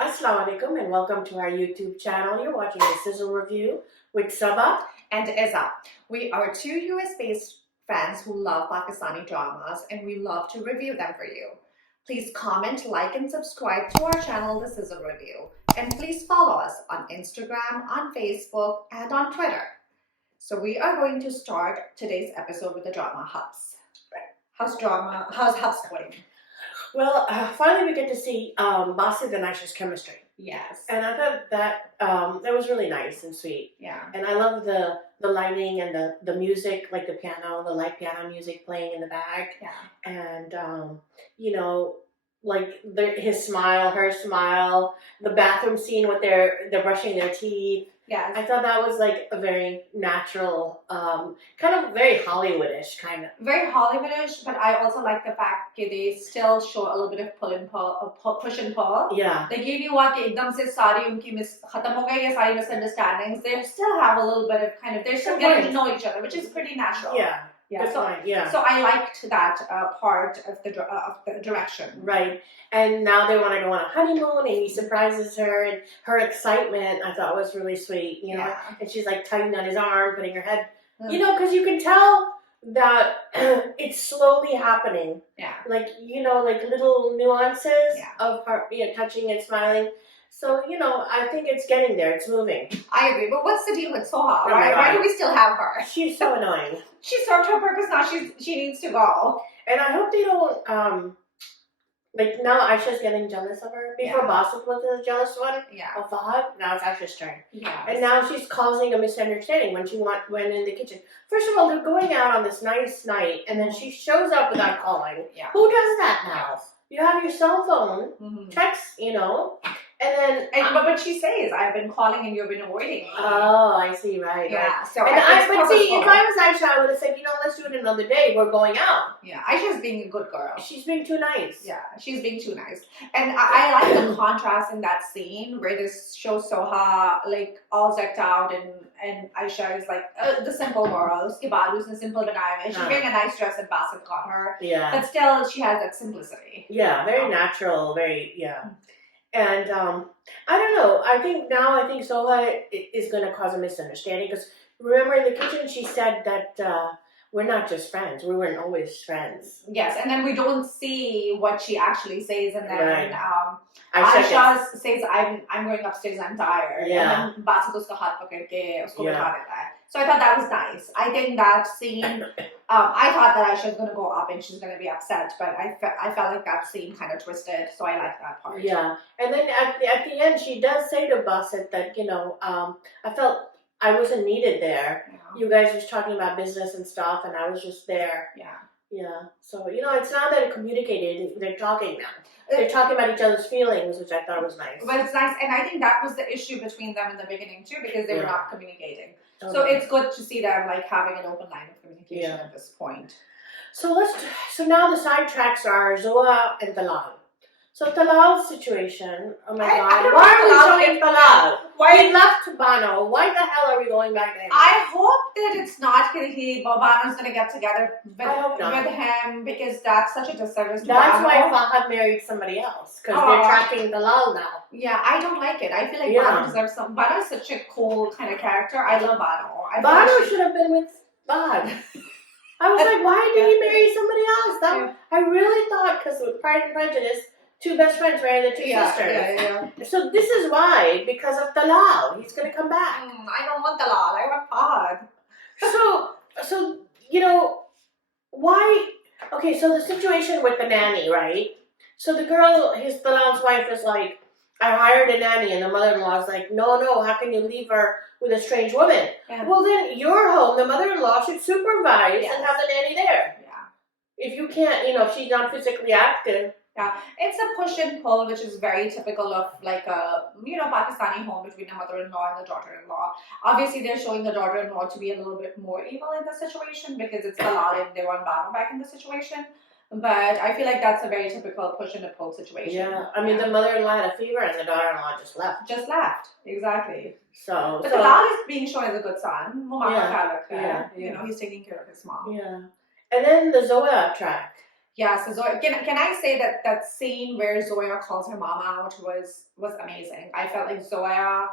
Assalamu alaikum and welcome to our YouTube channel. You're watching the Sizzle review with Sabah and Izza. We are two US-based fans who love Pakistani dramas and we love to review them for you. Please comment, like, and subscribe to our channel, The Sizzle Review. And please follow us on Instagram, on Facebook, and on Twitter. So we are going to start today's episode with the drama Habs. How's Habs going? Well, finally we get to see Basit and Aisha's chemistry. Yes. And I thought that was really nice and sweet. Yeah. And I love the lighting and the music, like the piano, the light piano music playing in the back. Yeah. And, like his smile, her smile, the bathroom scene with they're brushing their teeth. Yes. I thought that was like a very natural, kind of very Hollywoodish kind of. Very Hollywoodish, but I also like the fact that they still show a little bit of push and pull. Yeah. They gave you what ekdam se sari unki khatam ho gayi, sari misunderstandings. They still have a little bit of they're still getting to know each other, which is pretty natural. Yeah. Yeah. Good point. Yeah. So I liked that part of the direction. Right. And now they want to go on a honeymoon, and he surprises her, and her excitement I thought was really sweet. You know, Yeah. and she's like tugging on his arm, putting her head. Because you can tell that it's slowly happening. Yeah. Like like little nuances of her touching and smiling. So, I think it's getting there. It's moving. I agree. But what's the deal with Soha? Oh Why do we still have her? She's so annoying. She served her purpose. Now she needs to go. And I hope they don't, now Aisha's getting jealous of her. Before Basit was the jealous one of Fahad. Now it's Aisha's turn. Yeah. And now she's causing a misunderstanding when she went in the kitchen. First of all, they're going out on this nice night, and then she shows up without calling. Yeah. Who does that now? Yes. You have your cell phone, text, and then... but she says, I've been calling and you've been avoiding me. Oh, I see, right. Yeah. Right. So but if I was Aisha, I would have said, let's do it another day. We're going out. Yeah, Aisha's being a good girl. She's being too nice. Yeah, she's being too nice. And I like the contrast in that scene where this shows Soha all decked out and Aisha is the simple girl. Uske baal usne simple banaya hai. She's wearing a nice dress and Basit got her. Yeah. But still, she has that simplicity. Yeah, very natural, And I don't know. I think Soha is going to cause a misunderstanding because remember in the kitchen she said that we're not just friends. We weren't always friends. Yes, and then we don't see what she actually says, and then Aisha says, "I'm going upstairs. I'm tired." Yeah. And then Basit uska haath pakad ke usko bitha deta hai. So I thought that was nice. I think that scene. I thought that Aisha was going to go up and she's going to be upset, but I felt like that scene kind of twisted, so I like that part. Yeah, and then at the end she does say to Basit that I felt I wasn't needed there. Yeah. You guys was talking about business and stuff, and I was just there. Yeah. Yeah. So it's not that it communicated. They're talking now. They're talking about each other's feelings, which I thought was nice. But it's nice, and I think that was the issue between them in the beginning too, because they were not communicating. So it's good to see them having an open line of communication at this point. So now the side tracks are Zoa and Talal. So Talal's situation, oh my God, why are we showing Talal? Why he left Bano? Why the hell are we going back to him? I hope that it's not Bano's going to get together with him because that's such a disservice to That's Bano. why Fahad married somebody else because they're tracking Talal now. Yeah, I don't like it. I feel like Bano deserves some. Bano is such a cool kind of character. I love Bano. Bano should have been with Fahad. I was like, why did he marry somebody else? I really thought because with Pride and Prejudice, two best friends marrying the two sisters. Yeah. So this is why, because of Talal, he's going to come back. I don't want Talal. I want Fahad. So why? Okay, so the situation with the nanny, right? So the girl, Talal's wife is like, I hired a nanny, and the mother-in-law is like, no, how can you leave her with a strange woman? Yeah. Well, then your home, the mother-in-law should supervise and have the nanny there. Yeah. If you can't, if she's not physically active. Yeah, it's a push and pull, which is very typical of a Pakistani home between a mother-in-law and the daughter-in-law. Obviously, they're showing the daughter-in-law to be a little bit more evil in the situation because it's Talal and they want Bano back in the situation. But I feel like that's a very typical push and pull situation. Yeah, I mean the mother-in-law had a fever and the daughter-in-law just left. Exactly. But Talal is being shown as a good son. He's taking care of his mom. Yeah, and then the Zoa track. Yeah, so Zoya, can I say that scene where Zoya calls her mom out was amazing. I felt like Zoya,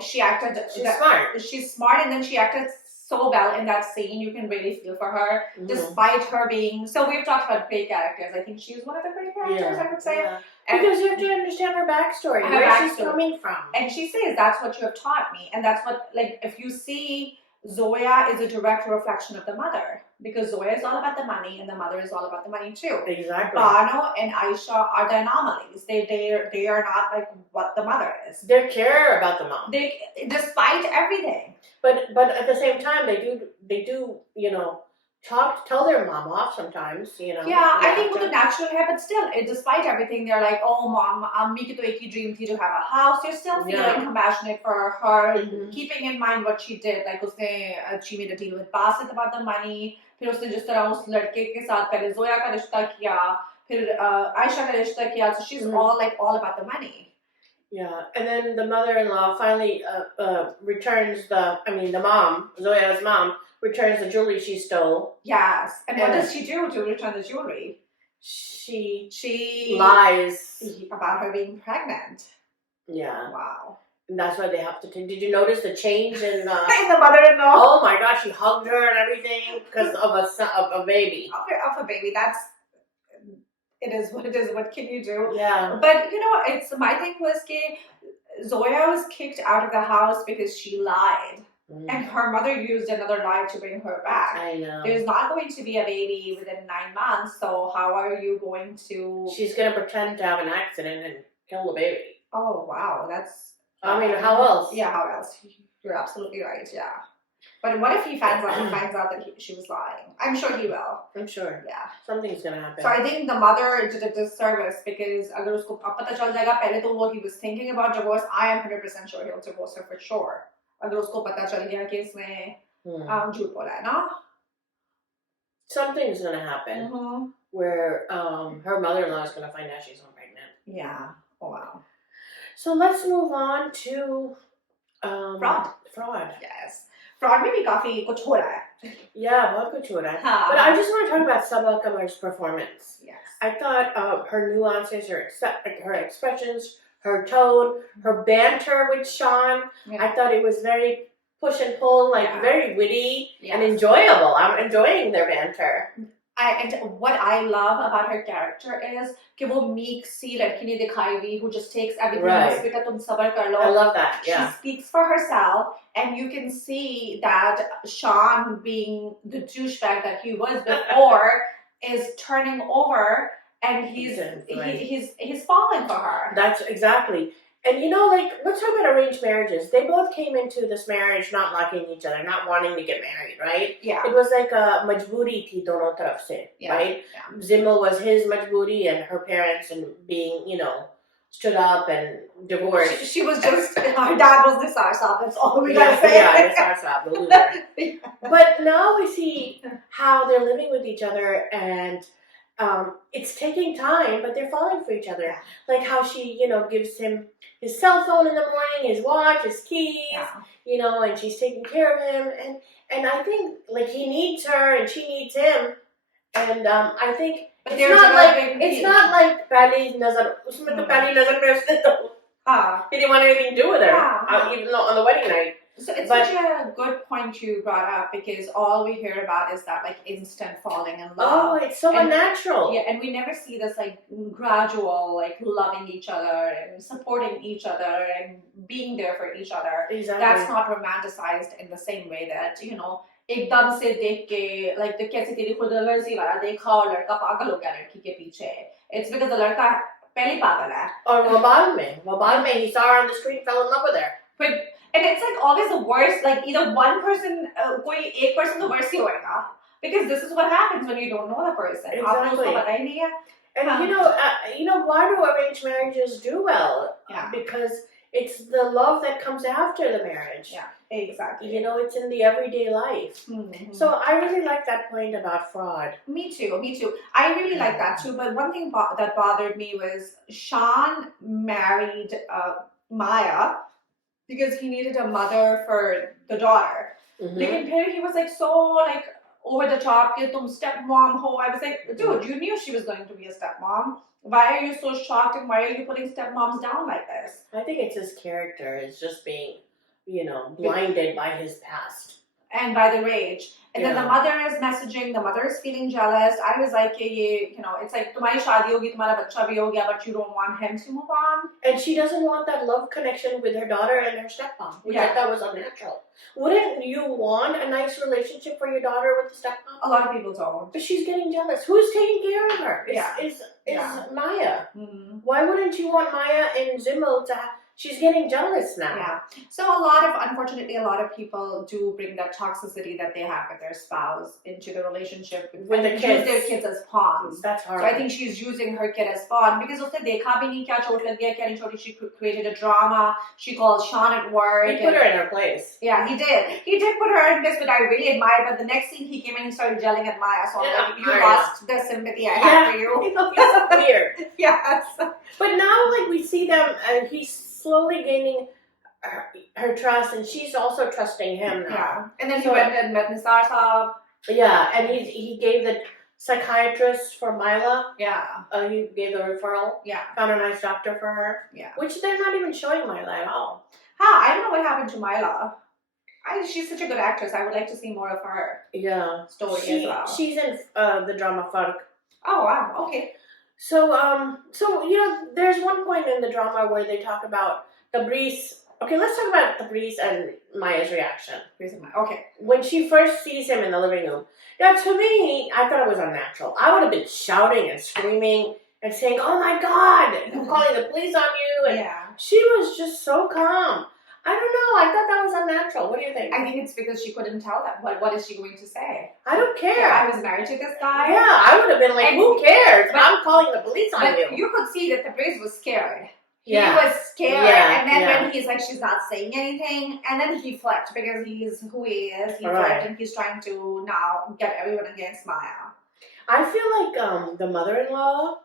she acted. She's smart. She's smart, and then she acted so well in that scene. You can really feel for her, despite her being. So we've talked about great characters. I think she's one of the great characters. I would say. Yeah. Because you have to understand her backstory, where she's coming from. And she says, that's what you have taught me. And that's what, like, if you see, Zoya is a direct reflection of the mother. Because Zoya is all about the money and the mother is all about the money too. Exactly. Bano and Aisha are the anomalies. They are not like what the mother is. They care about the mom. They, despite everything. But at the same time, they do tell their mom off sometimes, Yeah, I think with the natural hair, but still, despite everything, they're like, oh mom, me ki to ek hi dream thi to have a house. You're still feeling compassionate for her, keeping in mind what she did. Like she made a deal with Basit about the money. फिर उसने जिस तरह उस लड़के के साथ पहले जोया का रिश्ता किया, फिर आयशा का रिश्ता किया. So she's all about the money. Yeah, and then the mother-in-law finally returns the mom, Zoya's mom, returns the jewelry she stole. Yes. And what does she do to return the jewelry? She lies about her being pregnant. Yeah. Wow. And that's why they have to. Did you notice the change in in the mother-in-law? Oh my gosh, she hugged her and everything because of a baby. Of a baby. It is what it is. What can you do? Yeah. But it's my thing was Zoya was kicked out of the house because she lied. And her mother used another lie to bring her back. I know. There's not going to be a baby within 9 months, so how are you going to... She's going to pretend to have an accident and kill the baby. Oh, wow. That's... I mean, how else? Yeah, how else? You're absolutely right, yeah. But what if he finds out that she was lying? I'm sure he will. I'm sure. Yeah. Something's going to happen. So I think the mother did a disservice because agar usko pata chal jayega, pehle to he was thinking about divorce. I am 100% sure he'll divorce her for sure. अगर उसको पता चल गया कि इसने झूठ बोला है ना. Something's gonna happen where her mother-in-law is gonna find out she's not pregnant. Yeah. Oh wow. So let's move on to fraud. Yes. Fraud में भी काफी कुछ हो रहा है. Yeah, बहुत कुछ हो रहा है. But I just want to talk about Sabah Kamar's performance. Yes. I thought her nuances, her expressions, her tone, her banter with Sean. Yeah. I thought it was very push and pull, very witty and enjoyable. I'm enjoying their banter. And what I love about her character is कि वो meek सी लड़की ने दिखाई हुई who just takes everything. Right. तुम सबर कर लो. I love that. Yeah. She speaks for herself, and you can see that Sean, being the douchebag that he was before, is turning over. And he's falling for her. That's exactly. And let's talk about arranged marriages. They both came into this marriage not liking each other, not wanting to get married, right? Yeah. It was like a majboori thi dono taraf se, right? Yeah. Zimmel was his majboori and her parents and being, stood up and divorced. She was just, her dad was the Sarsab, that's all we gotta say. Yeah, the Sarsab, the loser. But now we see how they're living with each other and it's taking time, but they're falling for each other. Like how she, gives him his cell phone in the morning, his watch, his keys, and she's taking care of him. And I think, he needs her and she needs him. And I think it's not like Pali Nazar, usme to Pali Nazar mein usne to. He didn't want anything to do with her, even though on the wedding night. So it's such a good point you brought up because all we hear about is that instant falling in love. Oh, it's so unnatural. Yeah, and we never see this gradual loving each other and supporting each other and being there for each other. Exactly. That's not romanticized in the same way that एकदम से देख के the कैसे तेरी खुदगर्जी वाला देखा और लड़का पागल हो गया लड़की के पीछे. It's because the लड़का पहले पागल है. Or Wabaal में he saw her on the street, fell in love with her. And it's always the worst, either one person, कोई एक person the worst ही होएगा. Because this is what happens when you don't know the person. Exactly. And why do arranged marriages do well? Yeah. Because it's the love that comes after the marriage. Yeah, exactly. It's in the everyday life. Mm-hmm. So I really like that point about fraud. Me too. I really like that too. But one thing that bothered me was Sean married Maya because he needed a mother for the daughter. Mm-hmm. He was so over the top, कि तुम stepmom ho. I was like, dude, you knew she was going to be a stepmom. Why are you so shocked and why are you putting stepmoms down like this? I think it's his character. It's just being, blinded by his past. And by the rage. And then the mother is messaging, the mother is feeling jealous. I was like, it's like, तुम्हारी शादी होगी, तुम्हारा बच्चा भी हो गया, but you don't want him to move on. And she doesn't want that love connection with her daughter and her stepmom, which I thought was unnatural. Wouldn't you want a nice relationship for your daughter with the stepmom? A lot of people don't. But she's getting jealous. Who's taking care of her? Is Maya. Mm-hmm. Why wouldn't you want Maya and Sizzle to have... She's getting jealous now. Yeah. So unfortunately, a lot of people do bring that toxicity that they have with their spouse into the relationship with the kids. Use their kids as pawns. That's hard. So I think she's using her kid as pawn because उसने देखा भी नहीं क्या चोट लग गया क्या नहीं छोटी. She created a drama. She called Sean at work. He put her in her place. Yeah, he did. He did put her in this, but I really admire. But the next scene, he came in and started yelling at Maya. So I'm like, you lost the sympathy I had for you. It's so weird. Yes. But now, like we see them, he's slowly gaining her trust, and she's also trusting him now. Yeah. And then he went and met Nisar Saab. Yeah, and he gave the psychiatrist for Mila. Yeah. He gave the referral. Yeah. Found a nice doctor for her. Yeah. Which they're not even showing Mila at all. I don't know what happened to Mila. She's such a good actress. I would like to see more of her story as well. She's in the drama Farq. Oh, wow. Okay. So there's one point in the drama where they talk about the Breeze. Okay, let's talk about the Breeze and Maya's reaction. Okay. When she first sees him in the living room, to me, I thought it was unnatural. I would have been shouting and screaming and saying, "Oh my God!" I'm calling the police on you. And she was just so calm. I don't know. I thought that was unnatural. What do you think? I think it's because she couldn't tell them. What is she going to say? I don't care. I was married to this guy. Yeah, I would have been like, who cares? But I'm calling the police on you. You could see that the Breeze was scared. Yeah. He was scared. And then when he's like, she's not saying anything. And then he flipped because he's who he is. He flipped and he's trying to now get everyone against Maya. I feel like the mother-in-law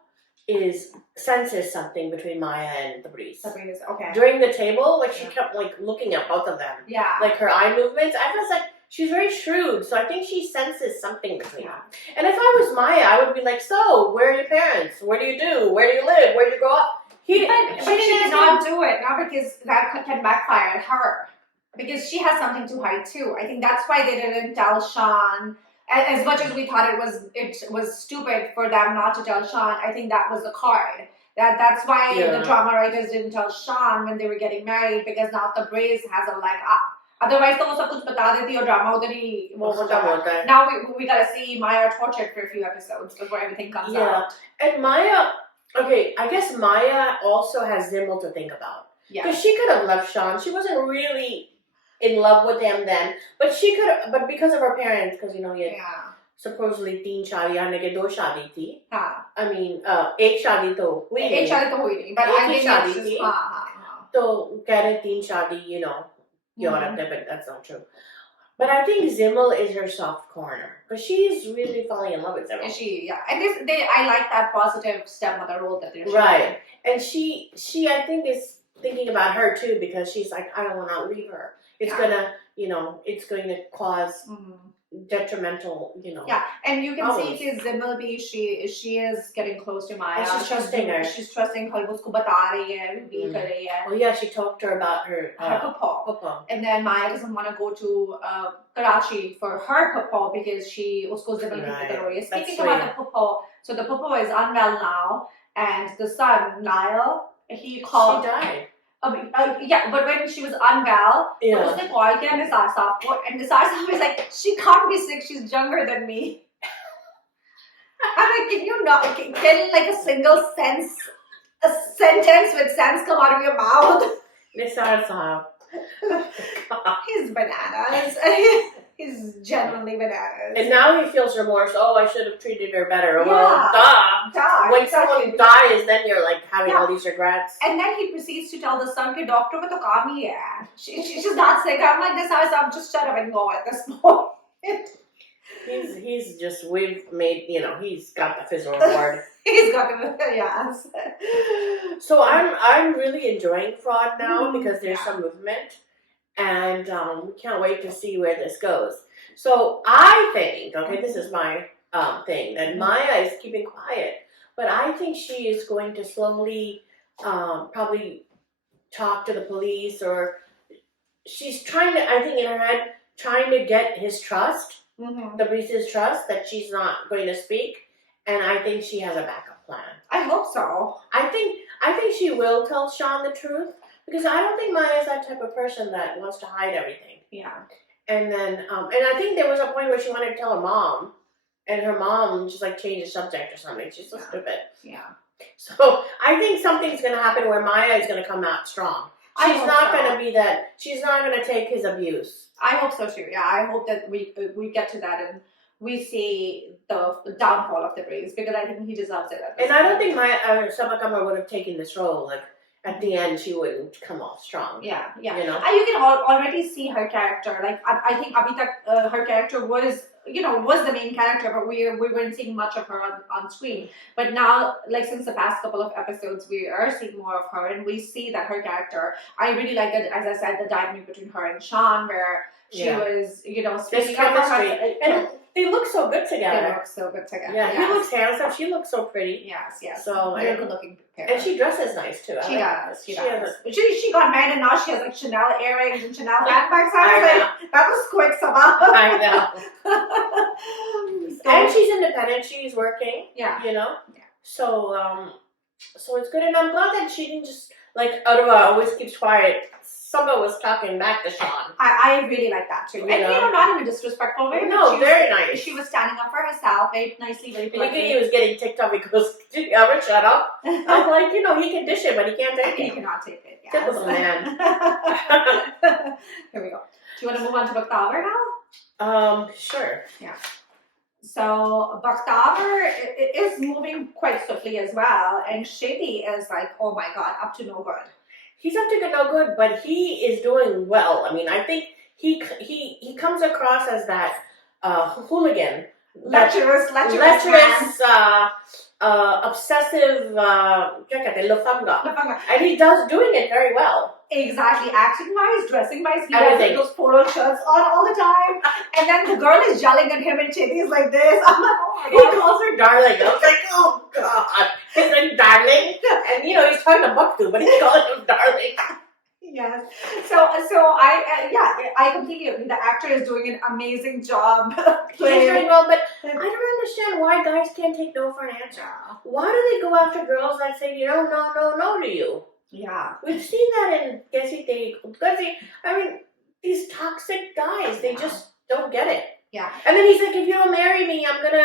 senses something between Maya and the Breeze. Okay. During the table, like she kept like looking at both of them. Yeah. Like her eye movements. I was like, she's very shrewd, so I think she senses something between them. And if I was Maya, I would be like, so, where are your parents? What do you do? Where do you live? Where do you grow up? But she did not do it, not because that can backfire at her. Because she has something to hide too. I think that's why they didn't tell Sean. As much as we thought it was stupid for them not to tell Sean, I think that was the card. That's why the drama writers didn't tell Sean when they were getting married, because now the Breeze has a leg up. Otherwise, तो वो सब कुछ बता देती और drama उधर ही वो होता है. Now we gotta see Maya tortured for a few episodes before everything comes out. And Maya, okay, I guess Maya also has Sizzle to think about. Yeah. Because she could have left Sean. She wasn't really in love with him then, but because of her parents, because he had supposedly 3 शादियां, लेकिन 2 शादी थी. I mean, एक शादी तो हुई नहीं. But एक ही शादी थी. तो कह रहे 3 शादी, Europe, but that's not true. But I think Sizzle is her soft corner, because she's really falling in love with Sizzle. And I like that positive stepmother role that they're showing. Right, and she I think is thinking about her too, because she's like, I don't want to leave her. It's gonna, it's going to cause detrimental, Yeah, and you can see कि Sizzle भी she is getting close to Maya. And she's trusting her. She's trusting her. उसको बता रही है, reveal कर रही है. Well, yeah, she talked to her about her papa. And then Maya doesn't want to go to Karachi for her papa because उसको Sizzle की फिक्र हो रही है. Speaking about the papa, so the papa is unwell now, and the son Niall, he called. She died. But when she was unwell, उसने call किया निसार साहब को, and निसार साहब was like, she can't be sick, she's younger than me. I'm like, can you not, can like a sentence with sense come out of your mouth? Nisaar Sahab. He's bananas. He's genuinely bananas. And now he feels remorse. Oh, I should have treated her better. Yeah. Well, duh. When someone dies, then you're like having all these regrets. And then he proceeds to tell the son, "Ki doctor ko to kaam hi hai. She's not sick." I'm like, I'm just shut up and go at this point. He's just, we've made, he's got the fizzle reward. He's got the, yes. So I'm really enjoying Fraud now because there's some movement, and we can't wait to see where this goes. So I think, okay, this is my thing, that Maya is keeping quiet, but I think she is going to slowly probably talk to the police, or she's trying to, I think in her head, trying to get his trust, the priest's trust, that she's not going to speak, and I think she has a backup plan. I hope so. I think she will tell Sean the truth, because I don't think Maya's that type of person that wants to hide everything. Yeah. And then, and I think there was a point where she wanted to tell her mom, and her mom just like changed the subject or something. She's so stupid. Yeah. So I think something's going to happen where Maya is going to come out strong. She's not going to be that. She's not going to take his abuse. I hope so too. Yeah, I hope that we get to that and we see the downfall of the priest, because I think he deserves it. And I don't think Maya Sabakama would have taken this role. Like at the end, she wouldn't come off strong. Yeah. You know, and you can already see her character. Like I think Abhi her character was the main character, but we weren't seeing much of her on screen. But now, like since the past couple of episodes, we are seeing more of her, and we see that her character. I really like it, as I said, the dynamic between her and Sean, where she was, speaking up for her. And they look so good together. They look so good together. Yeah, he looks handsome. She looks so pretty. Yes. So they're good looking pair. And she dresses nice too. She does. She got married and now she has like Chanel earrings and Chanel handbags. That was quick somehow. I know. And she's independent. She's working. Yeah. So so it's good, and I'm glad that she didn't just like Arwa always keeps quiet. Saba was talking back to Sean. I really like that too. And not in a disrespectful way. No, very nice. She was standing up for herself, very nicely, very politely. He was getting ticked off because did you ever shut up? I'm like, he can dish it, but he can't take it. He cannot take it. Yes. Typical man. Here we go. Do you want to move on to Bakhtawar now? Sure. Yeah. So Bakhtawar is moving quite swiftly as well, and Shady is like, oh my god, up to no good. He's up to no good, but he is doing well. I mean, I think he comes across as that hooligan, lecherous, obsessive, and he does doing it very well. Exactly, acting-wise, dressing-wise, he Everything. has those polo shirts on all the time, and then the girl is yelling at him, and Chitty's like this. I'm like, oh my god. He calls her darling. I was like, oh god. He's like, darling, and he's talking to Bakhtwar, but he's calling him darling. Yes. So I completely agree. The actor is doing an amazing job. He's doing well, but I don't understand why guys can't take no for an answer. Why do they go after girls that say, no to you? Yeah. We've seen that in Kiasi, Teri, Khudgarzi. I mean, these toxic guys, they just don't get it. Yeah. And then he's like, if you don't marry me, I'm gonna,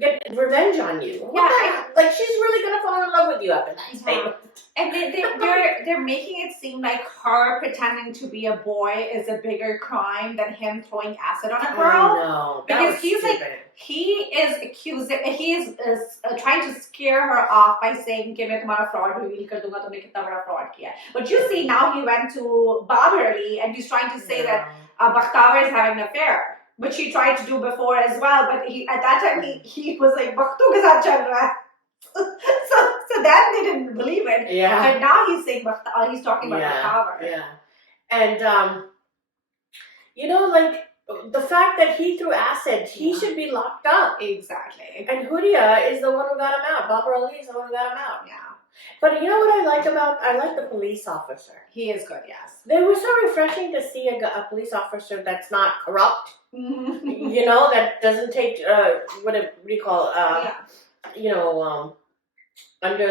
get revenge on you. Like, she's really gonna fall in love with you after that statement. And they're making it seem like her pretending to be a boy is a bigger crime than him throwing acid on a girl. No, because he's stupid. He is trying to scare her off by saying, "कि मैं तुम्हारा fraud reveal कर दूँगा, तुमने कितना बड़ा fraud किया." But you see, now he went to Babarali and he's trying to say that Bakhtawar is having an affair, which he tried to do before as well. But at that time he was like, "Bakhtwar के साथ चल रहा है." So then they didn't believe it. Yeah. But now he's saying he's talking about Bakhtawar. Yeah. And like the fact that he threw acid, he should be locked up. Exactly. And Hudia is the one who got him out. Babar Ali is the one who got him out. Yeah. But you know what I like the police officer. He is good, yes. It was so refreshing to see a police officer that's not corrupt. That doesn't take what do you call under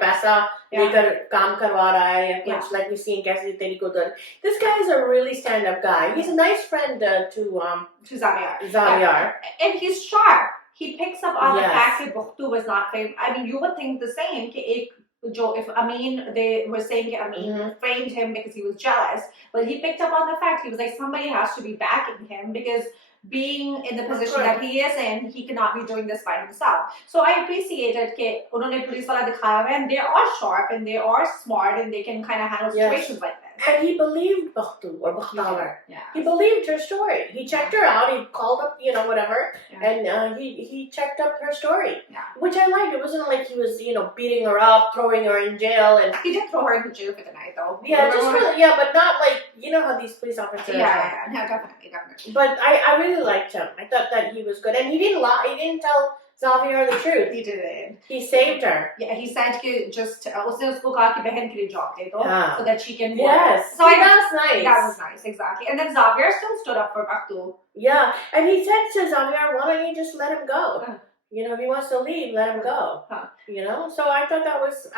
पैसा लेकर काम करवा रहा है या कुछ, like we see in Kiasi Teri को done. This guy is a really stand-up guy. He's a nice friend to Zaviyar. And he's sharp. He picks up on the fact that Bakhtwar was not framed. I mean, you would think the same. If Amin, they were saying that Amin framed him because he was jealous, but he picked up on the fact. He was like, somebody has to be backing him because being in the position that he is in, he cannot be doing this by himself. So I appreciated that उन्होंने police वाला दिखाया है, and they are sharp and they are smart and they can kind of handle situations like this. And he believed Bakhtawar. Yeah. He believed her story. He checked her out. He called up, whatever, and he checked up her story, which I liked. It wasn't like he was, beating her up, throwing her in jail, and he did throw her in the jail for the night, though. Yeah, but not like how these police officers. Yeah, definitely. But I really liked him. I thought that he was good, and he didn't lie. He didn't tell Xavier the truth. He didn't. He saved her. Yeah, he said कि just उसने उसको कहा कि बहन के लिए job दे दो, so that she can work. Yes, so that's nice. That was nice, exactly. And then Xavier still stood up for Bakhtwar. Yeah, and he said to Xavier, "Why don't you just let him go? If he wants to leave, let him go." So I thought that was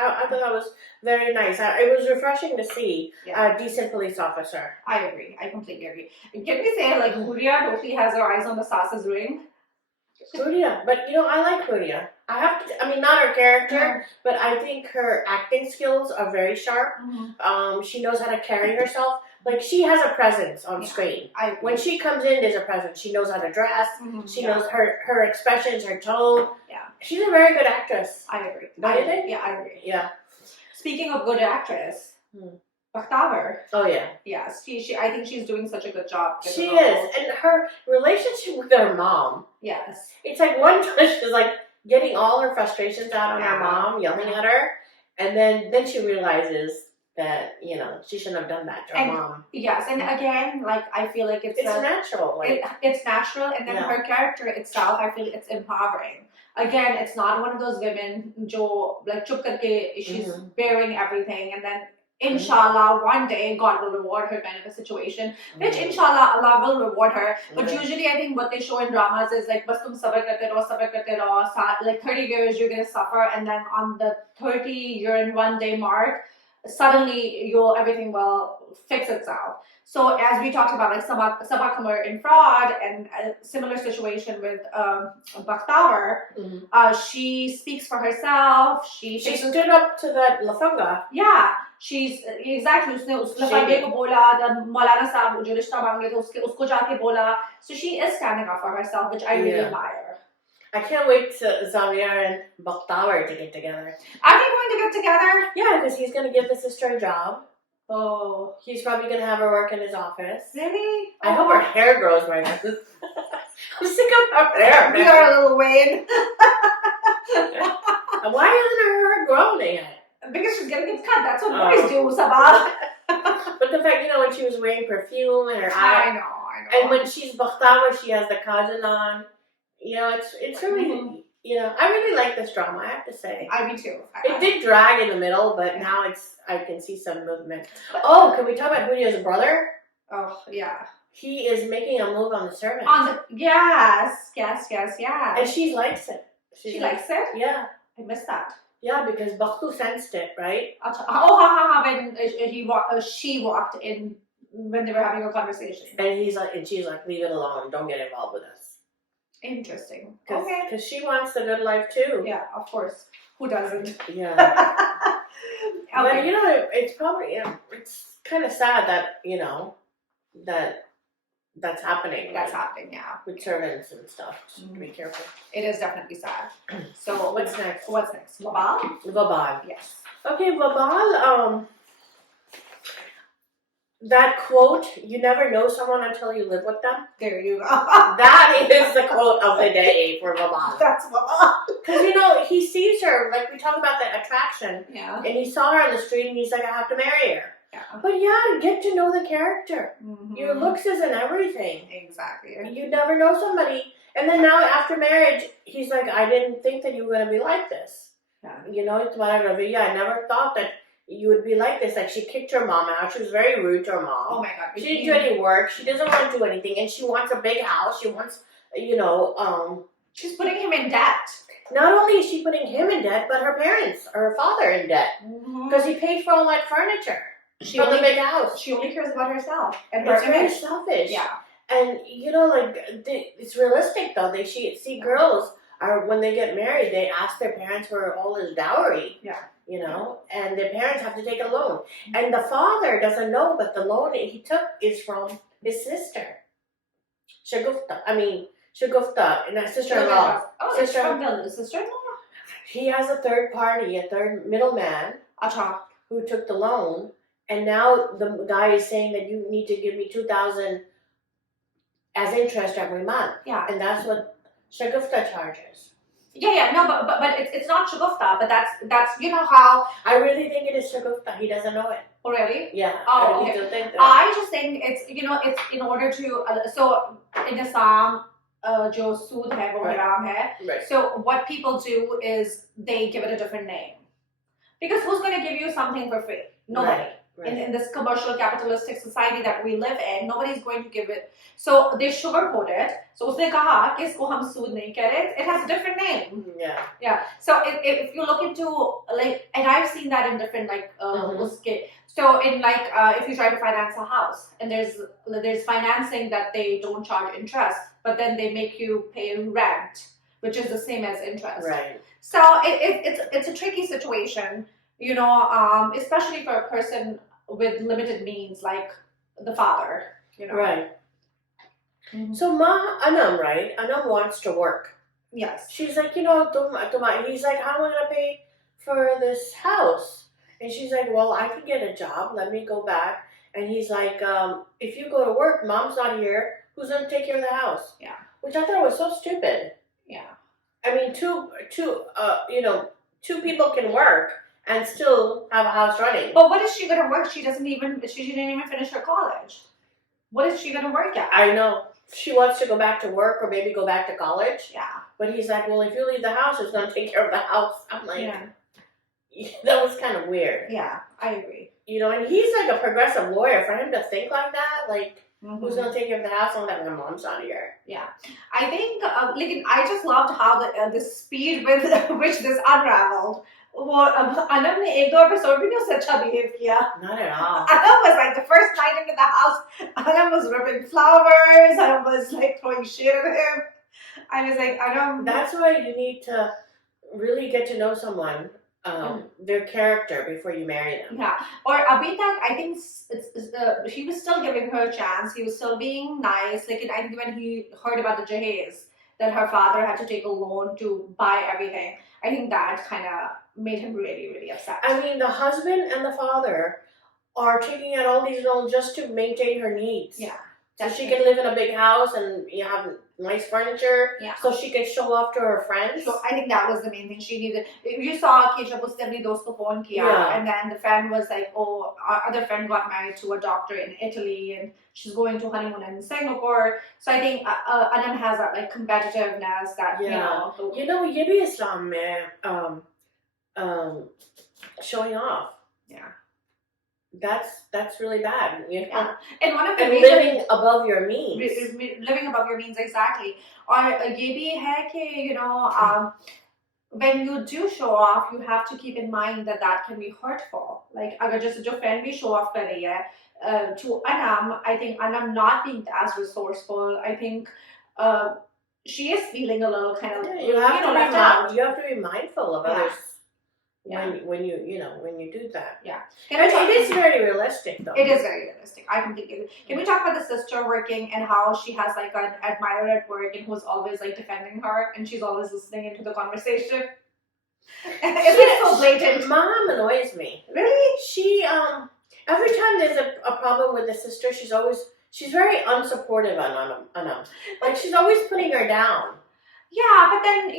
very nice. It was refreshing to see a decent police officer. I agree. I completely agree. Can we say like Huria totally has her eyes on the Sas's ring? Huria, but I like Huria. Not her character, but I think her acting skills are very sharp. She knows how to carry herself. Like, she has a presence on screen. When she comes in, there's a presence. She knows how to dress. She knows her expressions, her tone. Yeah. She's a very good actress. I agree. Don't you think? Yeah, I agree. Yeah. Speaking of good actress, Bakhtawar. Oh, yeah. Yes, I think she's doing such a good job. She is. And her relationship with her mom. Yes. It's like one time she's like getting all her frustrations out on her mom, yelling at her. And then she realizes that, she shouldn't have done that to her mom. Yes, and again, like, I feel like it's natural. Like, it's natural, and then her character itself, I feel it's empowering. Again, it's not one of those women jo, like, chup karke, she's bearing everything, and then inshallah, one day God will reward her, kind of a situation, which inshallah Allah will reward her. But usually I think what they show in dramas is like, bas tum sabr karte raho, like 30 years you're going to suffer, and then on the 30-year and 1 day mark, suddenly everything will fix itself. So as we talked about, like Sabah Kamar in Fraud, and a similar situation with Bakhtawar, she speaks for herself. She stood up to that Lafanga. Yeah, she's exactly. उसने लफंगे को बोला, मौलाना साहब जो रिश्ता मांग रहे थे उसको जाके बोला. So she is standing up for herself, which I really admire. I can't wait to Xavier and Bakhtawar to get together. Are they going to get together? Yeah, because he's going to give the sister a job. Oh. He's probably going to have her work in his office. Really? I hope her hair grows right now. I'm sick of her hair. We are a little Wayne. Why isn't her hair grown yet? Because she's getting it cut. That's what boys do, Sabah. But the fact, when she was wearing perfume and her I know. And when she's Bakhtawar, she has the kajal on. It's really, I really like this drama, I have to say. Me too. It did drag in the middle, but now I can see some movement. Oh, can we talk about Hunia's brother? Oh, yeah. He is making a move on the servant. Yes. And she likes it. She likes it? Yeah. I missed that. Yeah, because Bakhtu sensed it, right? When she walked in, when they were having a conversation. And she's like, leave it alone. Don't get involved with us. Interesting. Okay. Because she wants the good life too. Yeah, of course. Who doesn't? Yeah. But it's probably it's kind of sad that that's happening. That's happening, yeah. With servants and stuff. Just be careful. It is definitely sad. So what's next? Wabaal? Wabaal. Yes. Okay, Wabaal. That quote, you never know someone until you live with them. There you go. That is the quote of the day for Wabaal. That's Wabaal. Because, he sees her, like we talk about that attraction. Yeah. And he saw her on the street and he's like, I have to marry her. Yeah. But get to know the character. Your looks isn't everything. Exactly. You never know somebody. And then now after marriage, he's like, I didn't think that you were going to be like this. Yeah. I never thought that you would be like this. Like, she kicked her mom out. She was very rude to her mom. Oh my God. She didn't do any work. She doesn't want to do anything. And she wants a big house. She wants, she's putting him in debt. Not only is she putting him in debt, but her parents, or her father in debt. Because he paid for all that furniture. From the big house. She only cares about herself. And it's very selfish. Yeah. And, it's realistic, though. They see girls, when they get married, they ask their parents for all his dowry. Yeah. And their parents have to take a loan. And the father doesn't know, but the loan he took is from his sister. Shagufta, and her sister-in-law. Oh, it's from the sister-in-law? He has a third party, a third middleman, who took the loan, and now the guy is saying that you need to give me 2,000 as interest every month. Yeah. And that's what Shagufta charges. Yeah, no, but it's not Shagufta, but that's you know how. I really think it is Shagufta. He doesn't know it. Oh, really? Yeah. Oh, I okay. don't think that. I just think it's it's in order to so in Assam, jo sood hai wo haram hai. Right. So what people do is they give it a different name, because who's going to give you something for free? Nobody. Right. In this commercial capitalistic society that we live in, nobody's going to give it. So they sugarcoat it. So उसने कहा कि इसको हम सूद नहीं कह रहे. It has a different name. Yeah. Yeah. So if you look into like, and I've seen that in different like uske. So in like if you try to finance a house, and there's financing that they don't charge interest, but then they make you pay rent, which is the same as interest. Right. So it's a tricky situation, especially for a person with limited means, like the father. Right. Mm-hmm. So Anam, right? Anam wants to work. Yes. She's like, he's like, how am I gonna pay for this house? And she's like, well, I can get a job. Let me go back. And he's like, if you go to work, mom's not here. Who's gonna take care of the house? Yeah. Which I thought was so stupid. Yeah. I mean, two people can work and still have a house running. But what is she gonna work? She didn't even finish her college. What is she gonna work at? I know. She wants to go back to work or maybe go back to college. Yeah. But he's like, well, if you leave the house, who's gonna take care of the house? I'm like, yeah. That was kind of weird. Yeah, I agree. And he's like a progressive lawyer. For him to think like that, like, Mm-hmm. who's gonna take care of the house? I'm like, my mom's not here. Yeah, I think I just loved how the speed with which this unraveled. वो Anam ने एक दो episode भी नहीं उससे अच्छा behave किया. Not at all. Anam was like the first night into the house. Anam was ripping flowers. Anam was like throwing shit at him. I was like, Anam. That's why you need to really get to know someone, their character before you marry them. Yeah. Or abhi tak, I think he was still giving her a chance. He was still being nice. Like, I think when he heard about the Jahez, that her father had to take a loan to buy everything, I think that kind of made him really, really upset. I mean, the husband and the father are taking out all these loans just to maintain her needs. Yeah. So she can live in a big house and have nice furniture. Yeah. So she can show off to her friends. So I think that was the main thing she needed. You saw कि जब उसने अपनी दोस्त को phone किया, and then the friend was like, oh, our other friend got married to a doctor in Italy and she's going to honeymoon in Singapore. So I think Anam has that like competitiveness that ये भी Islam में showing off. Yeah. That's really bad. Yeah. And one of the living above your means. Living above your means, exactly. और ये भी है कि when you do show off, you have to keep in mind that can be hurtful. Like अगर जैसे जो friend भी show off कर रही है to Anam, I think Anam not being as resourceful, I think she is feeling a little kind of you have to be mindful of others. Yeah. When you do that. Yeah. It is very realistic though. It is very realistic. I completely agree. Can we talk about the sister working and how she has like an admirer at work and who's always like defending her and she's always listening into the conversation? It's so blatant. Mom annoys me. Really? She every time there's a problem with the sister, she's very unsupportive on Anam. Like she's always putting her down. Yeah, but then,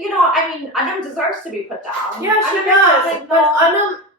Anam deserves to be put down. Yeah, she does. But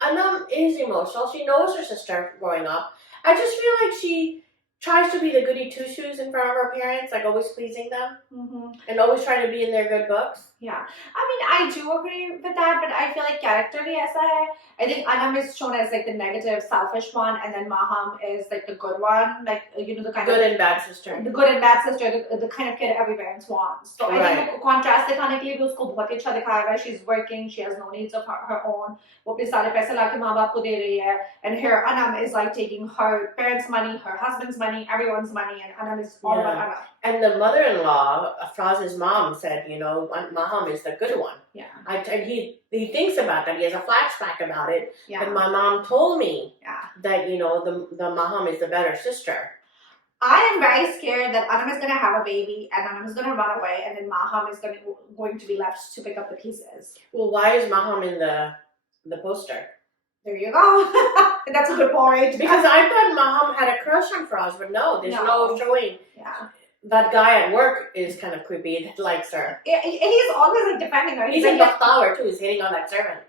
Anam is emotional. She knows her sister growing up. I just feel like she tries to be the goody two-shoes in front of her parents, like always pleasing them. Mm-hmm. And always trying to be in their good books. Yeah. I mean, I do agree with that, but I feel like characterly aisa hai. I think Anam is shown as like the negative, selfish one, and then Maham is like the good one, like, the kind good of... and bad sister. The good and bad sister, the kind of kid every parent wants. So I think contrast दिखाने के लिए भी उसको बहुत अच्छा दिखाया है. She's working, she has no needs of her own. वो अपने सारे पैसे लाके माँ बाप को दे रही है. And here Anam is like taking her parents' money, her husband's money, everyone's money, and Anam is all about Anam. And the mother-in-law, Fraz's mom, said, Maham is the good one. Yeah. And he thinks about that. He has a flashback about it. Yeah. And my mom told me that, the Maham is the better sister. I am very scared that Anam is going to have a baby and Anam is going to run away and then Maham is going to be left to pick up the pieces. Well, why is Maham in the poster? There you go. That's a good point. Because I thought Maham had a crush on Frost, but no, there's no showing. Yeah. That guy at work is kind of creepy that likes her. Yeah, he's always like defending her. He's in Bakhtawar too. He's hitting on that servant.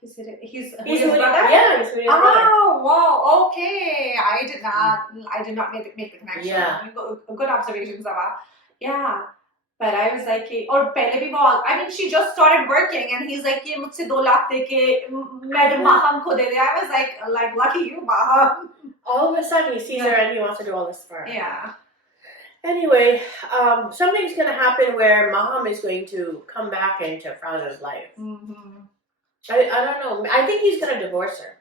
He's his brother? Yeah, he's hitting his brother. Oh, wow. Okay. I did not make the connection. Yeah. Good observation, Zaba. Yeah. But I was like, or pehle bhi I mean, she just started working, and he's like, "Ye mujhse 2 lakh de ke, Madam Maham ko de de." I was like, lucky you, Maham. All of a sudden, he sees her and he wants to do all this for her. Yeah. Anyway, something's going to happen where Maham is going to come back into Fraz's life. Mm-hmm. I don't know. I think he's going to divorce her.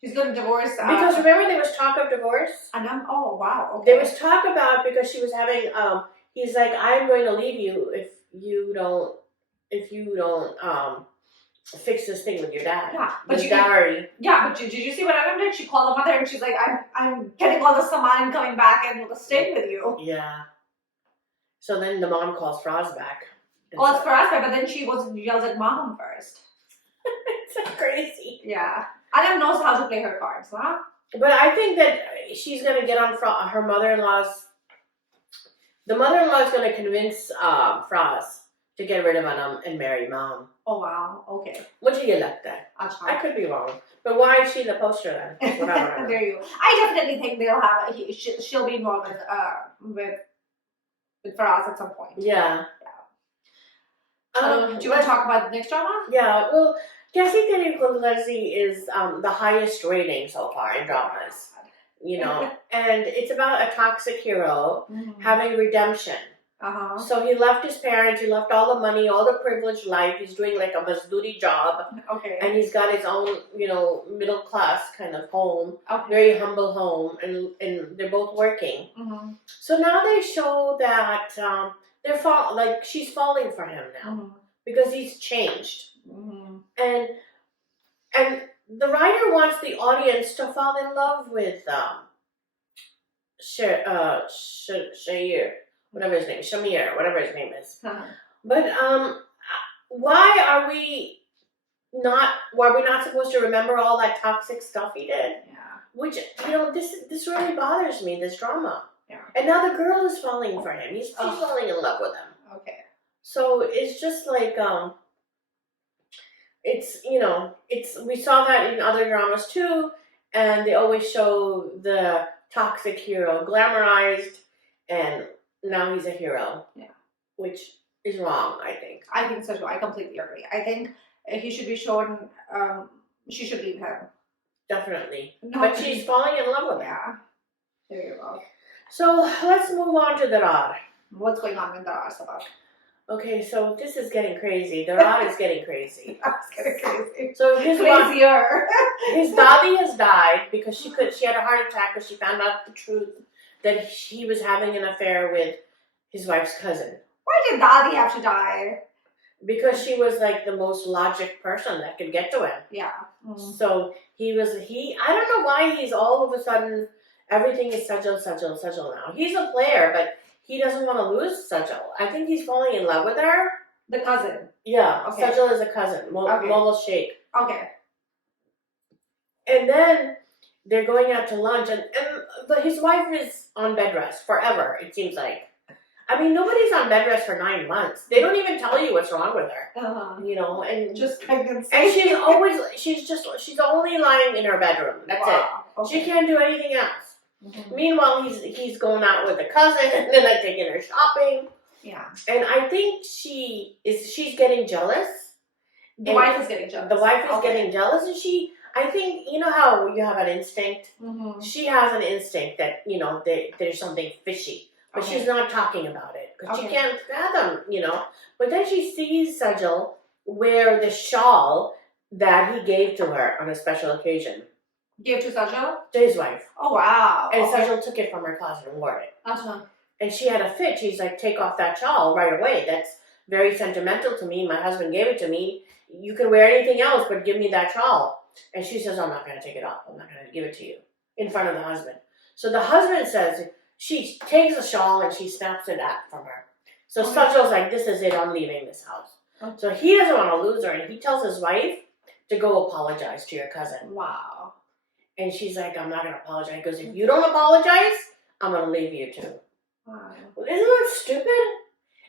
He's going to divorce. Because remember, there was talk of divorce. Oh wow. Okay. There was talk about because she was having. He's like, I'm going to leave you if you don't fix this thing with your dad. Yeah, but dowry. Yeah, but did you see what Adam did? She called the mother and she's like, I'm getting all the saman and coming back and staying with you. Yeah. So then the mom calls Frost back. Calls Frost back, but then she yells at Maham first. It's so crazy. Yeah. Adam knows how to play her cards, huh? But I think that she's going to get on her mother-in-law's. The mother-in-law is going to convince Frost to get rid of Anam and marry Mom. Oh wow, okay. What do you like that? I could be wrong. But why is she in the poster then? There you go. I definitely think they'll have she'll be involved with Faraz at some point. Yeah. Do you want to talk about the next drama? Yeah, well, Kiasi Teri Khudgarzi is the highest rating so far in dramas. You know, and it's about a toxic hero having redemption. So he left his parents, he left all the money, all the privileged life. He's doing like a mazduri job. Okay. And he's got his own, middle class kind of home, very humble home, and they're both working. So now they show that she's falling for him now because he's changed. And the writer wants the audience to fall in love with Shamir, whatever his name is. But why are we not supposed to remember all that toxic stuff he did? Yeah. Which this really bothers me, this drama. Yeah. And now the girl is falling for him. She's falling in love with him. Okay. So it's just like we saw that in other dramas too, and they always show the toxic hero glamorized, and now he's a hero. Yeah. Which is wrong, I think. I think so too. I completely agree. I think he should be shown, she should leave him. Definitely. No, but she's falling in love with him. Yeah. There you go. So let's move on to Daraar. What's going on in Daraar, Sabah? Okay, so this is getting crazy. Daraar is getting crazy. It's getting crazy. So crazier. His daddy has died because she had a heart attack because she found out the truth that he was having an affair with his wife's cousin. Why did daddy have to die? Because she was like the most logic person that could get to him. Yeah. So I don't know why he's all of a sudden, everything is Sizzle now. He's a player, but he doesn't want to lose Sizzle. I think he's falling in love with her. The cousin. Yeah, okay. Sizzle is a cousin, Mobile Sheikh. Okay. And then they're going out to lunch, but his wife is on bed rest forever, it seems like. I mean, nobody's on bed rest for 9 months. They don't even tell you what's wrong with her. And just pregnancy. And she's only lying in her bedroom. That's it. Okay. She can't do anything else. Meanwhile, he's going out with a cousin, and then they're taking her shopping. Yeah. And I think she's getting jealous. The wife is getting jealous. The wife is getting jealous, and I think, you know how you have an instinct? She has an instinct that, there's something fishy. But she's not talking about it. Because she can't fathom, But then she sees Sizzle wear the shawl that he gave to her on a special occasion. Gave to Sizzle? To his wife. Oh, wow. And Sizzle took it from her closet and wore it. And she had a fit. She's like, take off that shawl right away. That's very sentimental to me. My husband gave it to me. You can wear anything else, but give me that shawl. And she says, I'm not going to take it off. I'm not going to give it to you. In front of the husband. So the husband says, she takes the shawl and she snaps it at from her. So Sizzle's like, this is it. I'm leaving this house. So he doesn't want to lose her. And he tells his wife to go apologize to your cousin. Wow. And she's like, I'm not going to apologize. He goes, if you don't apologize, I'm going to leave you too. Wow. Isn't that stupid?